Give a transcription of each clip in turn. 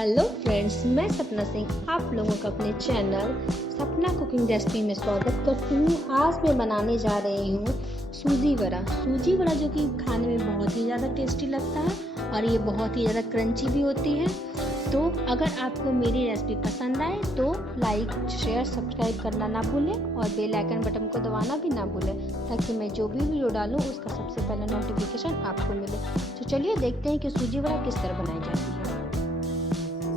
Hello friends, मैं सपना सिंह आप लोगों का अपने चैनल सपना कुकिंग रेसिपी में स्वागत करती हूँ। आज मैं बनाने जा रही हूँ सूजी वड़ा। सूजी वड़ा जो कि खाने में बहुत ही ज़्यादा टेस्टी लगता है और ये बहुत ही ज़्यादा क्रंची भी होती है। तो अगर आपको मेरी रेसिपी पसंद आए तो लाइक, शेयर, सब्सक्राइब करना ना भूलें और बेल आइकन बटन को दबाना भी ना भूलें, ताकि मैं जो भी वीडियो डालूँ उसका सबसे पहले नोटिफिकेशन आपको मिले। तो चलिए देखते हैं कि सूजी वड़ा किस तरह बनाई जाती है।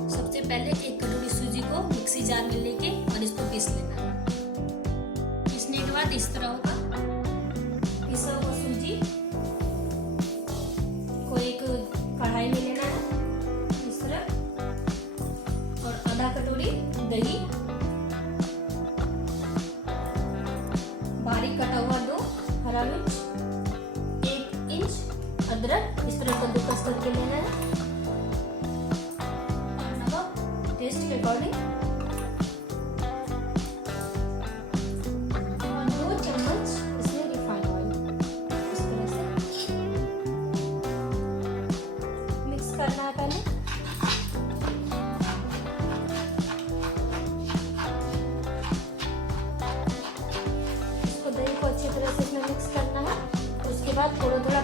सबसे पहले एक कटोरी सूजी को मिक्सी जार में लेके और इसको पीस लेना है। पीसने के बाद इस तरह होगा। पिसा हुआ सूजी को एक कढ़ाई में लेना है इस तरह, और आधा कटोरी दही, बारीक कटा हुआ 2 हरा मिर्च, 1 इंच अदरक इस तरह कद्दूकस करके लेना है, टेस्ट के अकॉर्डिंग, और 2 चम्मच इसमें रिफाइंड ऑयल इस तरह से मिक्स करना है। पहले इसको दही को अच्छी तरह से इसमें मिक्स करना है। उसके बाद थोड़ा थोड़ा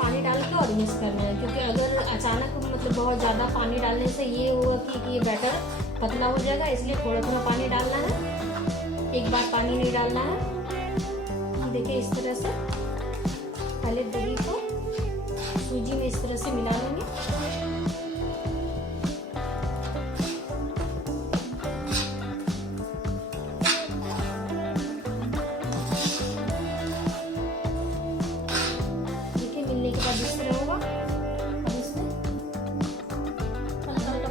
पानी डाल के और मिक्स करना है, क्योंकि अगर अचानक बहुत ज़्यादा पानी डालने से ये होगा कि ये बैटर पतला हो जाएगा, इसलिए थोड़ा थोड़ा पानी डालना है, एक बार पानी नहीं डालना है। देखिए इस तरह से पहले दही को सूजी में इस तरह से मिला लेंगे। देखिए मिलने के बाद इस तरह होगा।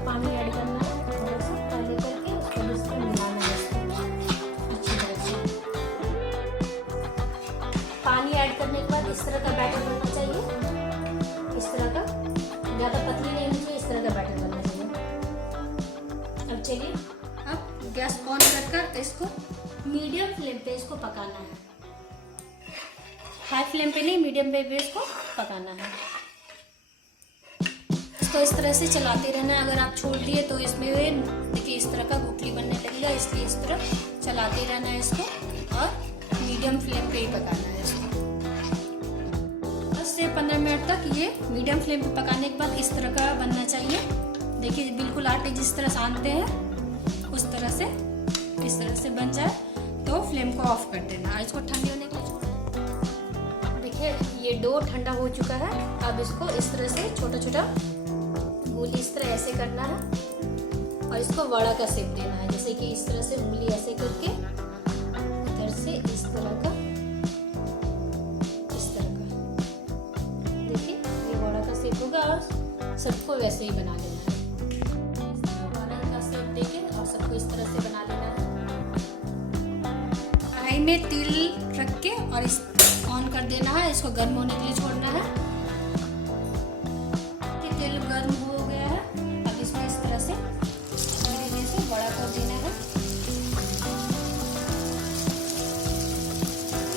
पानी ऐड करना है थोड़ा सा, पहले करके उसको इसको मिलाना है अच्छी तरह से। पानी ऐड करने के बाद इस तरह का बैटर बनना चाहिए, इस तरह का, ज़्यादा पतली नहीं होनी चाहिए, इस तरह का बैटर बनना चाहिए। अब चलिए, अब गैस ऑन कर इसको मीडियम फ्लेम पे इसको पकाना है। हाई फ्लेम पे नहीं, मीडियम पे इसको पकाना है। तो इस तरह से चलाते रहना है। अगर आप छोड़ दिए तो इसमें देखिए इस तरह का गुठली बनने लगेगा, इसलिए इस तरह चलाते रहना है इसको, और मीडियम फ्लेम पे ही पकाना है इसको 10 से 15 मिनट तक। ये मीडियम फ्लेम पे पकाने के बाद इस तरह का बनना चाहिए। देखिए बिल्कुल आटे जिस तरह सानते हैं उस तरह से, इस तरह से बन जाए तो फ्लेम को ऑफ कर देना। इसको ठंडी होने के लिए छोड़ना। देखिए ये डो ठंडा हो चुका है। अब इसको इस तरह से छोटा छोटा उंगली इस तरह ऐसे करना है और इसको वड़ा का शेप देना है। जैसे कि इस तरह से उंगली ऐसे करके इधर से इस तरह का, इस तरह का, देखिए ये वड़ा का शेप होगा और सबको वैसे ही बना लेना है। वड़ा का शेप देके और सबको इस तरह से बना लेना है। कढ़ाई में तेल रख के और इस ऑन कर देना है, इसको गर्म होने के लिए छोड़ना है। तेल गर्म हो गया है, अब इसमें इस तरह से धीरे से बड़ा कर देना है,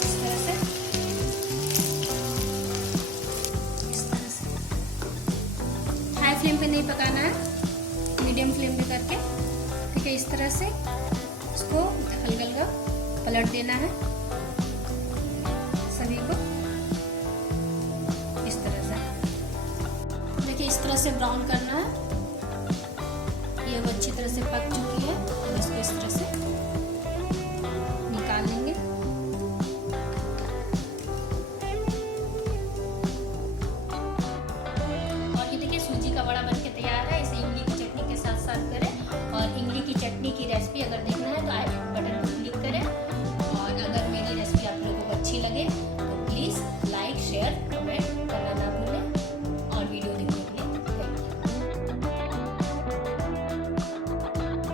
इस तरह से, इस तरह से। हाई फ्लेम पे नहीं पकाना है, मीडियम फ्लेम पे करके, ठीक है। इस तरह से इसको हल्का हल्का पलट देना है सभी को, इस तरह से। देखिए इस तरह से ब्राउन करना है। ये अब अच्छी तरह से पक चुकी है, और इसको इस तरह से